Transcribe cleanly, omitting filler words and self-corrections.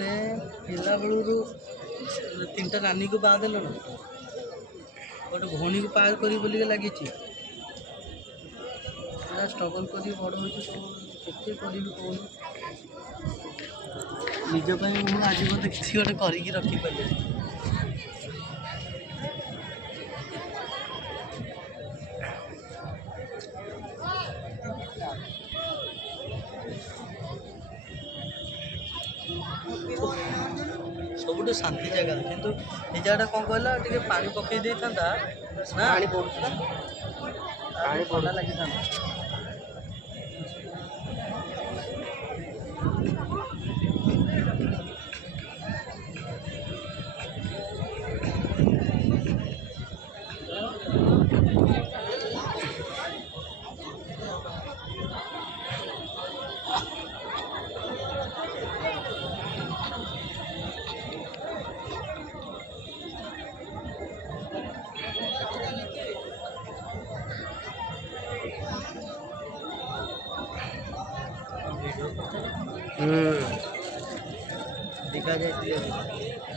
मैंने पिला बेलू तीन टा नानी को बाहा देल गोटे भौणी को पार करी बोलिके लगी स्ट्रगल कर बड़ हो कौन निजपाई मुझे आज मत किसी गोटे करके रखिपारे सब शांति जगह किंतु ये जगह कौन कहला टे पानी पकई दे था ना पानी पड़ता पानी ठंडा लगी था देखा जाए